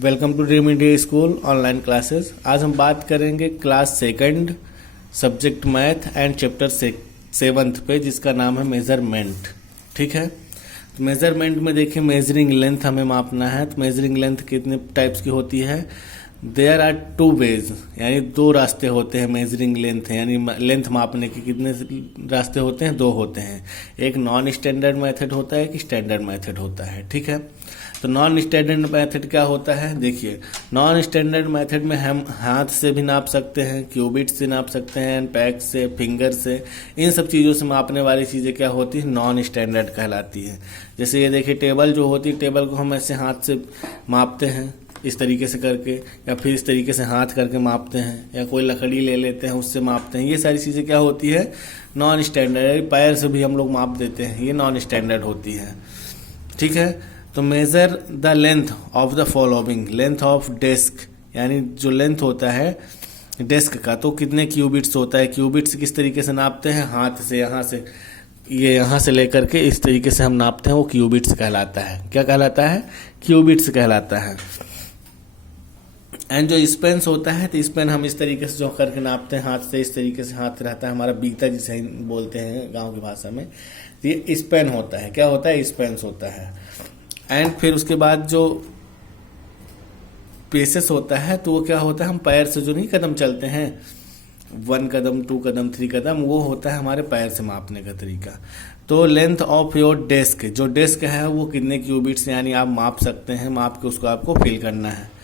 Welcome to dream India school online classes. आज हम बात करेंगे class second subject math and chapter 7 पे, जिसका नाम है मेजरमेंट। ठीक है, तो मेजरमेंट में देखिए मेजरिंग लेंथ हमें मापना है। तो मेजरिंग लेंथ कितने टाइप्स की होती है? देयर आर 2 वेज, यानी 2 रास्ते होते हैं मेजरिंग लेंथ, यानी लेंथ मापने के कितने रास्ते होते हैं? 2 होते हैं। एक नॉन स्टैंडर्ड मेथड होता है, एक स्टैंडर्ड मेथड होता है। ठीक है, तो नॉन स्टैंडर्ड मेथड क्या होता है? देखिए, नॉन स्टैंडर्ड मेथड में हम हाथ से भी नाप सकते हैं, क्यूबिट से नाप सकते हैं, पैक से, फिंगर से, इन सब चीज़ों से मापने वाली चीज़ें क्या होती है? नॉन स्टैंडर्ड कहलाती है। जैसे ये देखिए टेबल जो होती है, टेबल को हम ऐसे हाथ से मापते हैं इस तरीके से करके, या फिर इस तरीके से हाथ करके मापते हैं, या कोई लकड़ी ले लेते हैं उससे मापते हैं। ये सारी चीज़ें क्या होती है? Non standard. पैर से भी हम लोग माप देते हैं, ये नॉन स्टैंडर्ड होती है। ठीक है, तो measure the length of the following, length of desk, यानी जो लेंथ होता है डेस्क का, तो कितने क्यूबिट्स होता है? क्यूबिट्स किस तरीके से नापते हैं? हाथ से, यहाँ से, ये यहाँ से लेकर के इस तरीके से हम नापते हैं, वो क्यूबिट्स कहलाता है। क्या कहलाता है? क्यूबिट्स कहलाता है। एंड जो स्पेन्स होता है, तो स्पेन हम इस तरीके से जो करके नापते हैं हाथ से, इस तरीके से हाथ रहता है हमारा, बीता जिसे बोलते हैं गांव की भाषा में, तो ये स्पेन होता है। क्या होता है? स्पेन्स होता है। एंड फिर उसके बाद जो पेसेस होता है, तो वो क्या होता है? हम पैर से जो नहीं कदम चलते हैं, 1 कदम, 2 कदम, 3 कदम, वो होता है हमारे पैर से मापने का तरीका। तो लेंथ ऑफ योर डेस्क, जो डेस्क है वो कितने क्यूबिट्स, यानी आप माप सकते हैं, माप के उसको आपको फिल करना है।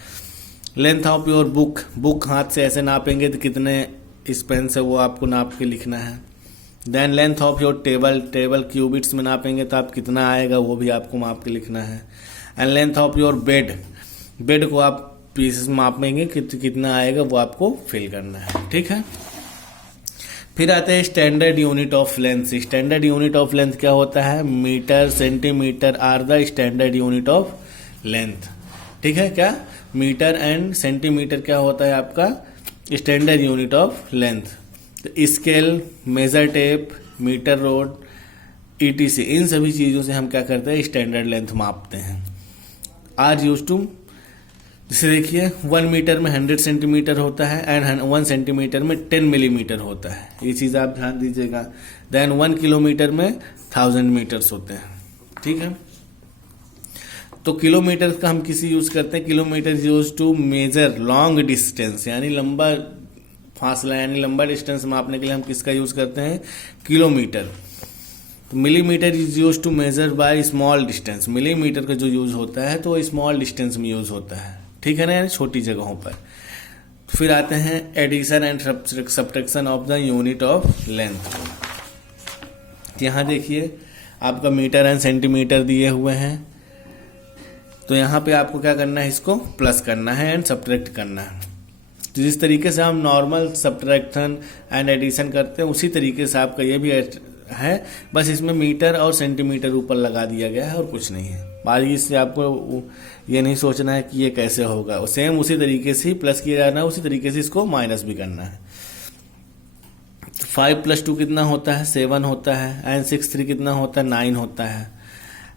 Length of your book, book हाथ से ऐसे नापेंगे तो कितने स्पेन से वो आपको नाप के लिखना है। Then length of your table, table cubits में नापेंगे तो आप कितना आएगा वो भी आपको माप के लिखना है। And length of your bed, bed को आप पीसेस मापेंगे कितना आएगा वो आपको फिल करना है। ठीक है, फिर आते हैं standard unit of length. Standard unit of length क्या होता है? Metre, centimetre are the standard unit of length. ठीक है, क्या? मीटर एंड सेंटीमीटर क्या होता है आपका? Standard unit of length. Scale, measure tape, metre rod, ETC, इन सभी चीज़ों से हम क्या करते हैं? स्टैंडर्ड लेंथ मापते हैं। आर यूज टू, जैसे देखिए 1 मीटर में 100 सेंटीमीटर होता है, एंड 1 सेंटीमीटर में 10 मिलीमीटर होता है। ये चीज़ आप ध्यान दीजिएगा। देन 1 किलोमीटर में 1000 मीटर्स होते हैं। ठीक है, तो किलोमीटर का हम किसी यूज करते हैं? Kilometre use to measure long distance, यानी लंबा फासला, यानी लंबा डिस्टेंस मापने के लिए हम किसका यूज करते हैं? किलोमीटर। तो millimetre is use to measure by small distance, millimetre का जो यूज होता है तो वो स्मॉल डिस्टेंस में यूज होता है। ठीक है ना, यानी छोटी जगहों पर। फिर आते हैं addition and subtraction of the unit of length. यहाँ देखिए आपका मीटर एंड सेंटीमीटर दिए हुए हैं, तो यहाँ पे आपको क्या करना है? इसको प्लस करना है एंड सब्ट्रैक्ट करना है। तो जिस तरीके से हम नॉर्मल सब्ट्रैक्शन एंड एडिशन करते हैं, उसी तरीके से आपका ये भी है, बस इसमें मीटर और सेंटीमीटर ऊपर लगा दिया गया है और कुछ नहीं है। बारीकी से आपको ये नहीं सोचना है कि ये कैसे होगा, सेम उसी तरीके से ही प्लस किया जाना है, उसी तरीके से इसको माइनस भी करना है। 5 + 2 कितना होता है? 7 होता है। एंड 6 3 कितना होता है? 9 होता है।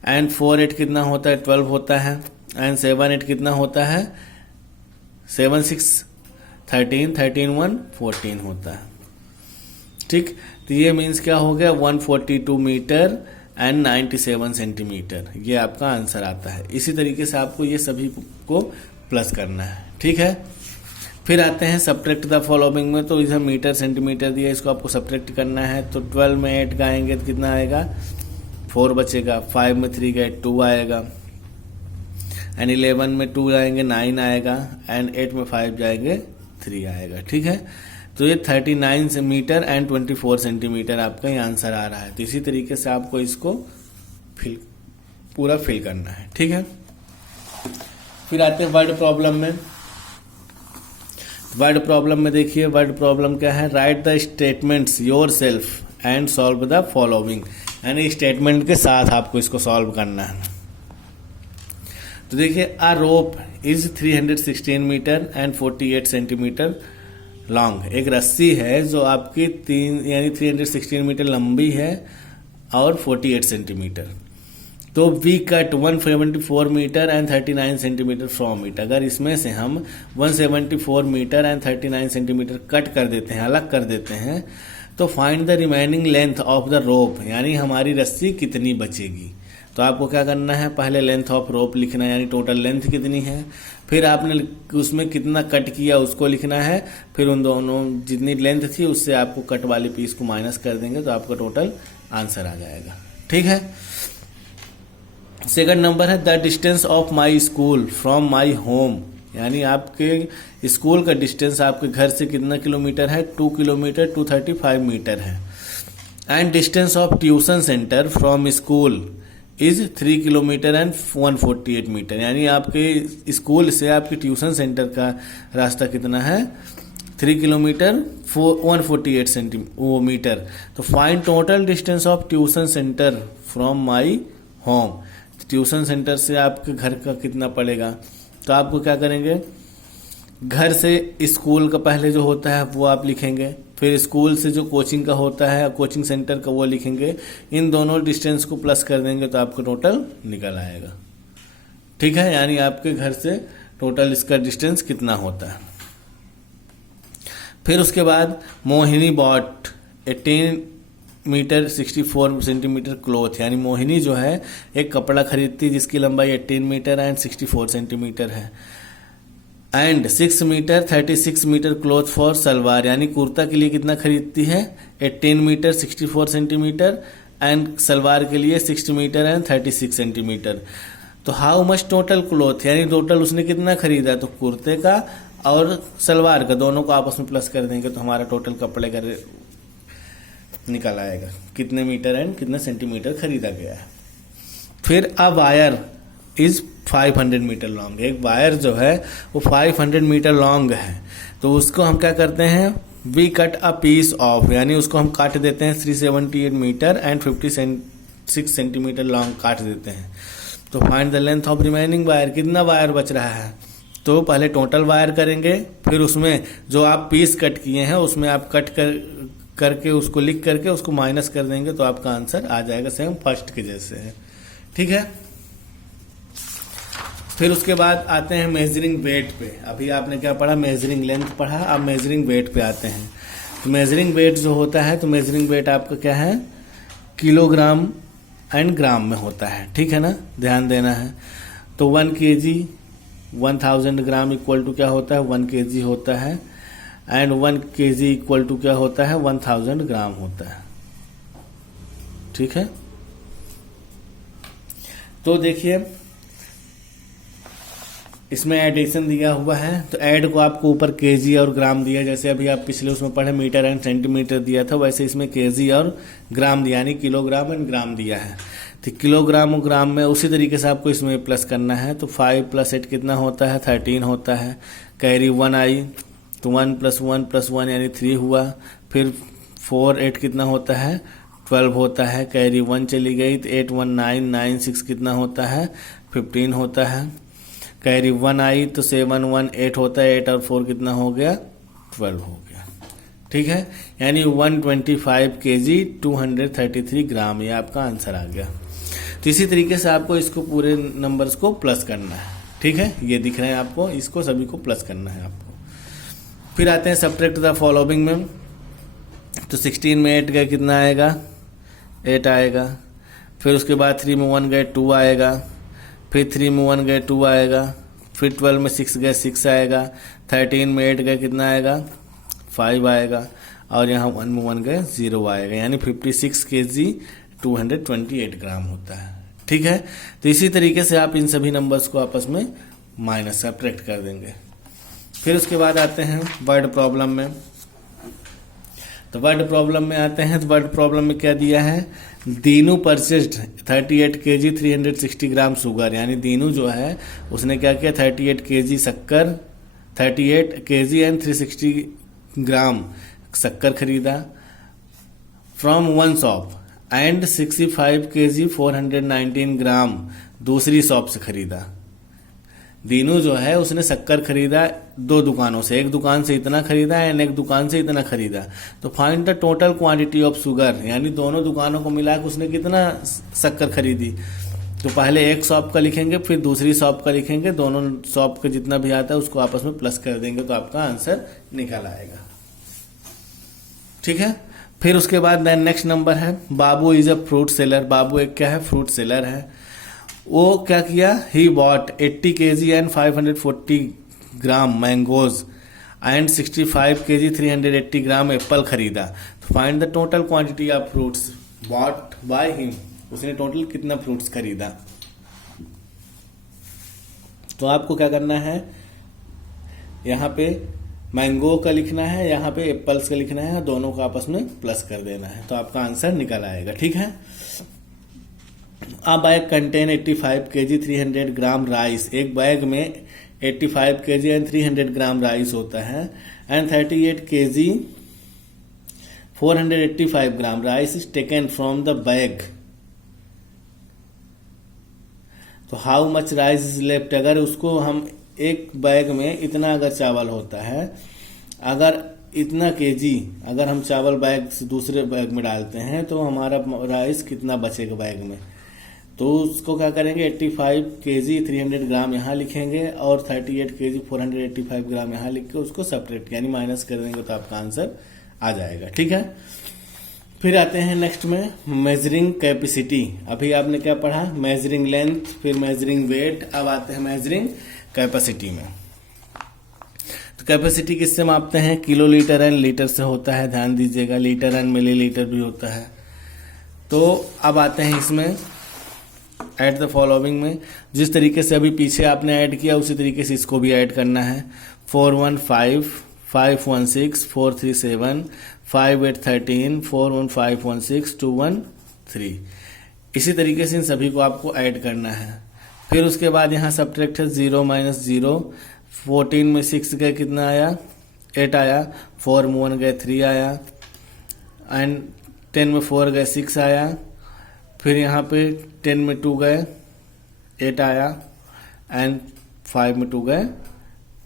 एंड 4 8 कितना होता है? 12 होता है। एंड 7 8 कितना होता है? 7 6 13, 13 1 14 होता है। ठीक, तो ये मीन्स क्या हो गया? 142 मीटर एंड 97 सेंटीमीटर, ये आपका आंसर आता है। इसी तरीके से आपको ये सभी को प्लस करना है। ठीक है, फिर आते हैं सब्ट्रैक्ट द फॉलोइंग में। तो इसे मीटर सेंटीमीटर दिया, इसको आपको सब्ट्रैक्ट करना है। तो 12 में 8 का आएंगे तो कितना आएगा? 4 बचेगा। 5 में 3 गए 2 आएगा। एंड 11 में 2 आएंगे 9 आएगा। एंड 8 में 5 जाएंगे 3 आएगा। ठीक है, तो ये 39 मीटर एंड 24 सेंटीमीटर आपका ये आंसर आ रहा है। तो इसी तरीके से आपको इसको पूरा फिल करना है। ठीक है, फिर आते हैं वर्ड प्रॉब्लम में। वर्ड प्रॉब्लम में देखिए, वर्ड प्रॉब्लम क्या है? Write the statements yourself and solve the following, यानी स्टेटमेंट के साथ आपको इसको सॉल्व करना है। तो देखिए, a rope is 316 metre and 48 centimetre long. एक रस्सी है जो आपकी 316 मीटर लंबी है और 48 सेंटीमीटर। तो we cut 174 metre and 39 centimetre from it. अगर इसमें से हम 174 मीटर एंड 39 सेंटीमीटर कट कर देते हैं, अलग कर देते हैं, तो find the remaining length of the rope, यानी हमारी रस्सी कितनी बचेगी। तो आपको क्या करना है, पहले लेंथ ऑफ रोप लिखना है, यानी टोटल लेंथ कितनी है, फिर आपने उसमें कितना कट किया उसको लिखना है, फिर उन दोनों जितनी लेंथ थी उससे आपको कट वाली पीस को माइनस कर देंगे तो आपका टोटल आंसर आ जाएगा। ठीक है। सेकंड नंबर है the distance of my school from my home, यानी आपके स्कूल का डिस्टेंस आपके घर से कितना किलोमीटर है, 2 किलोमीटर 235 मीटर है। And distance of tuition centre from school is 3 kilometre and 148 metre, यानी आपके स्कूल से आपके ट्यूशन सेंटर का रास्ता कितना है, 3 किलोमीटर 148 सेंटीमीटर। तो find total distance of tuition centre from my home, tuition centre से आपके घर का कितना पड़ेगा। तो आपको क्या करेंगे, घर से स्कूल का पहले जो होता है वो आप लिखेंगे, फिर स्कूल से जो कोचिंग का होता है, कोचिंग सेंटर का, वो लिखेंगे। इन दोनों डिस्टेंस को प्लस कर देंगे तो आपको टोटल निकल आएगा। ठीक है, यानी आपके घर से टोटल इसका डिस्टेंस कितना होता है। फिर उसके बाद Mohini bought 18 metre 64 centimetre cloth, यानी मोहिनी जो है एक कपड़ा खरीदती है जिसकी लंबाई 18 मीटर एंड 64 सेंटीमीटर है। And 6 metre 36 metre cloth for salwar, यानी कुर्ता के लिए कितना खरीदती है, 18 मीटर 64 सेंटीमीटर एंड सलवार के लिए 60 मीटर एंड 36 सेंटीमीटर। तो हाउ मच टोटल क्लॉथ, यानी टोटल उसने कितना खरीदा, तो कुर्ते का और सलवार का दोनों को आपस में प्लस कर देंगे तो हमारा टोटल कपड़े का निकल आएगा, कितने मीटर एंड कितने सेंटीमीटर खरीदा गया है। फिर a wire is 500 metre long, एक वायर जो है वो 500 मीटर लॉन्ग है, तो उसको हम क्या करते हैं, we cut a piece of, यानी उसको हम काट देते हैं 378 मीटर एंड 56 सेंटीमीटर लॉन्ग काट देते हैं। तो find the length of remaining wire, कितना वायर बच रहा है। तो पहले टोटल वायर करेंगे, फिर उसमें जो आप पीस कट किए हैं उसमें आप कट करके उसको लिख करके उसको माइनस कर देंगे तो आपका आंसर आ जाएगा सेम फर्स्ट के जैसे है। ठीक है। फिर उसके बाद आते हैं मेजरिंग वेट पे। अभी आपने क्या पढ़ा, मेजरिंग लेंथ पढ़ा, अब मेजरिंग वेट पे आते हैं। तो मेजरिंग वेट जो होता है, तो मेजरिंग वेट आपका क्या है, किलोग्राम एंड ग्राम में होता है। ठीक है ना, ध्यान देना है। तो 1 kg 1000 ग्राम इक्वल टू क्या होता है, 1 kg होता है, एंड 1 kg इक्वल टू क्या होता है, 1000 ग्राम होता है। ठीक है। तो देखिए इसमें एडिशन दिया हुआ है, तो ऐड को आपको ऊपर केजी और ग्राम दिया, जैसे अभी आप पिछले उसमें पढ़े मीटर एंड सेंटीमीटर दिया था, वैसे इसमें केजी और ग्राम दिया, यानी किलोग्राम एंड ग्राम दिया है। तो किलोग्राम और ग्राम में उसी तरीके से आपको इसमें प्लस करना है। तो 5 + 8 कितना होता है, 13 होता है। कैरी 1 आई, तो 1 + 1 + 1 यानी 3 हुआ। फिर 4 8 कितना होता है, 12 होता है। कैरी 1 चली गई तो 8 1 9 9 6 कितना होता है, 15 होता है। कैरी 1 आई तो 7 1 8 होता है, 8 और 4 कितना हो गया, 12 हो गया। ठीक है, यानी 125 kg 233 ग्राम, ये आपका आंसर आ गया। तो इसी तरीके से आपको इसको पूरे नंबर्स को प्लस करना है। ठीक है, ये दिख रहे हैं आपको, इसको सभी को प्लस करना है आपको। फिर आते हैं सब्ट्रैक्ट द फॉलोइंग में। तो 16 में 8 गए कितना आएगा, 8 आएगा। फिर उसके बाद 3 में 1 गए 2 आएगा। फिर 3 में 1 गए 2 आएगा। फिर 12 में 6 गए 6 आएगा। 13 में 8 गए कितना आएगा, 5 आएगा। और यहाँ 1 में 1 गए 0 आएगा, यानी 56 kg 228 ग्राम होता है। ठीक है, तो इसी तरीके से आप इन सभी नंबर्स को आपस में माइनस सब्ट्रैक्ट कर देंगे। फिर उसके बाद आते हैं वर्ड प्रॉब्लम में। तो वर्ड प्रॉब्लम में आते हैं, तो वर्ड प्रॉब्लम में क्या दिया है, Dinu purchased 38 kg 360 gram sugar, यानी दीनू जो है उसने क्या किया, 38 kg शक्कर, 38 kg एंड 360 ग्राम शक्कर खरीदा from one shop and 65 kg 419 ग्राम दूसरी शॉप से खरीदा। दीनू जो है उसने शक्कर खरीदा 2 दुकानों से, एक दुकान से इतना खरीदा एंड एक दुकान से इतना खरीदा। तो find the total quantity of sugar, यानी दोनों दुकानों को मिलाकर उसने कितना शक्कर खरीदी। तो पहले एक शॉप का लिखेंगे, फिर दूसरी शॉप का लिखेंगे, दोनों शॉप का जितना भी आता है उसको आपस में प्लस कर देंगे तो आपका आंसर निकल आएगा। ठीक है। फिर उसके बाद नेक्स्ट नंबर है बाबू इज अ फ्रूट सेलर। बाबू एक क्या है, फ्रूट सेलर है। वो क्या किया, he bought 80 kg and 540 gram mangoes and 65 kg 380 gram Apple खरीदा। तो find the total quantity of fruits bought by him. उसने टोटल कितना फ्रूट्स खरीदा। तो आपको क्या करना है, यहाँ पे मैंगो का लिखना है, यहाँ पे एप्पल्स का लिखना है, दोनों को आपस में प्लस कर देना है तो आपका आंसर निकल आएगा। ठीक है। अब bag contain 85 kg 300 gram rice. एक बैग में 85 kg एंड 300 ग्राम राइस होता है and 38 kg 485 gram rice is taken from the bag. तो how much rice is left. अगर उसको हम एक बैग में इतना अगर चावल होता है, अगर इतना केजी अगर हम चावल बैग से दूसरे बैग में डालते हैं तो हमारा राइस कितना बचेगा बैग में। तो उसको क्या करेंगे, 85 kg 300 ग्राम यहाँ लिखेंगे और 38 kg 485 ग्राम यहाँ लिख के उसको सब्ट्रैक्ट यानी माइनस कर देंगे तो आपका आंसर आ जाएगा। ठीक है। फिर आते हैं नेक्स्ट में मेजरिंग कैपेसिटी। अभी आपने क्या पढ़ा, मेजरिंग लेंथ, फिर मेजरिंग वेट, अब आते हैं मेजरिंग कैपेसिटी में। तो कैपेसिटी किससे मापते हैं, किलो लीटर एंड लीटर से होता है, ध्यान दीजिएगा, लीटर एंड मिलीलीटर भी होता है। तो अब आते हैं इसमें ऐड द फॉलोइंग में। जिस तरीके से अभी पीछे आपने ऐड किया उसी तरीके से इसको भी ऐड करना है। 415 516 437 5813 41516 213। इसी तरीके से इन सभी को आपको ऐड करना है। फिर उसके बाद यहाँ सब्ट्रैक्ट है 0 - 0। 14 में 6 गए कितना आया, 8 आया। 4 में 1 गए 3 आया एंड 10 में 4 गए 6 आया। फिर यहाँ पे 10 में 2 गए 8 आया एंड 5 में 2 गए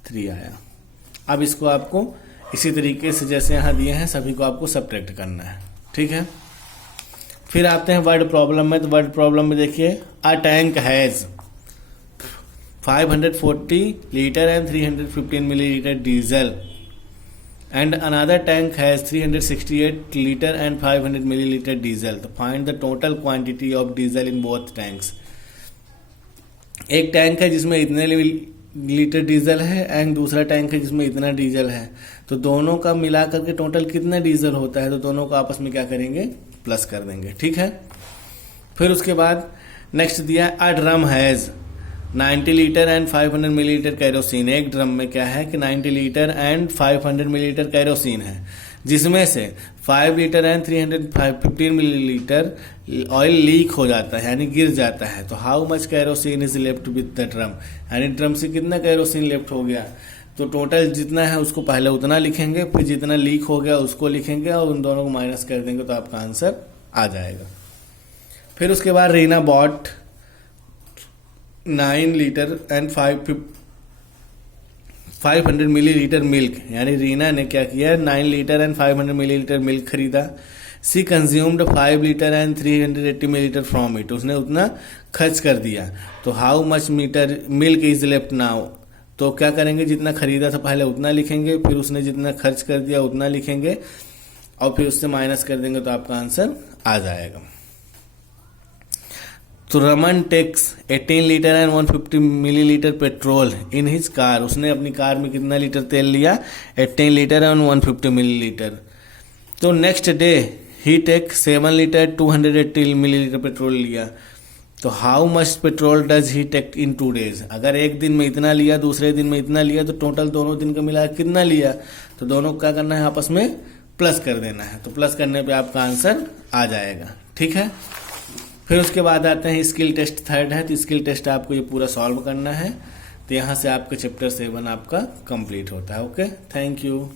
3 आया। अब इसको आपको इसी तरीके से जैसे यहाँ दिए हैं सभी को आपको सब्ट्रैक्ट करना है। ठीक है। फिर आते हैं वर्ड प्रॉब्लम में। तो वर्ड प्रॉब्लम में देखिए, a tank has 540 litre and 315 millilitre diesel and another tank has 368 litre and 500 millilitre diesel. तो find the total quantity of diesel in both tanks. एक टैंक है जिसमें इतने लीटर डीजल है एंड दूसरा टैंक है जिसमें इतना डीजल है। तो दोनों का मिला करके टोटल कितना डीजल होता है, तो दोनों को आपस में क्या करेंगे, प्लस कर देंगे। ठीक है। फिर उसके बाद नेक्स्ट दिया, a drum has 90 litre and 500 millilitre kerosene. एक ड्रम में क्या है कि 90 लीटर एंड 500 मिलीलीटर कैरोसिन है, जिसमें से 5 litre and 315 millilitre oil leak हो जाता है यानी गिर जाता है। तो how much kerosene is left with the drum, यानी ड्रम से कितना कैरोसिन लेफ्ट हो गया। तो टोटल जितना है उसको पहले उतना लिखेंगे, फिर जितना लीक हो गया उसको लिखेंगे और उन दोनों को माइनस कर देंगे तो आपका आंसर आ जाएगा। फिर उसके बाद Reena bought 9 litre and 500 millilitre milk, यानी रीना ने क्या किया, 9 लीटर एंड 500 मिलीलीटर मिल्क खरीदा। She consumed 5 litre and 380 millilitre from it, उसने उतना खर्च कर दिया। तो how much metre milk is left now. तो क्या करेंगे, जितना खरीदा था पहले उतना लिखेंगे, फिर उसने जितना खर्च कर दिया उतना लिखेंगे और फिर उससे माइनस कर देंगे तो आपका आंसर आ जाएगा। तो Raman takes 18 litre and 150 millilitre petrol in his car, उसने अपनी कार में कितना लीटर तेल लिया, 18 लीटर एंड 150 मिलीलीटर। तो नेक्स्ट डे ही टेक 7 लीटर 280 मिलीलीटर पेट्रोल लिया। तो how much petrol does he take in 2 days। अगर एक दिन में इतना लिया दूसरे दिन में इतना लिया तो टोटल दोनों दिन का मिला कितना लिया, तो दोनों को क्या करना है, आपस में प्लस कर देना है। तो प्लस करने पे आपका आंसर आ जाएगा। ठीक है। फिर उसके बाद आते हैं स्किल टेस्ट 3rd है। तो स्किल टेस्ट आपको ये पूरा सॉल्व करना है। तो यहाँ से आपका चैप्टर 7 आपका कंप्लीट होता है। Okay, thank you.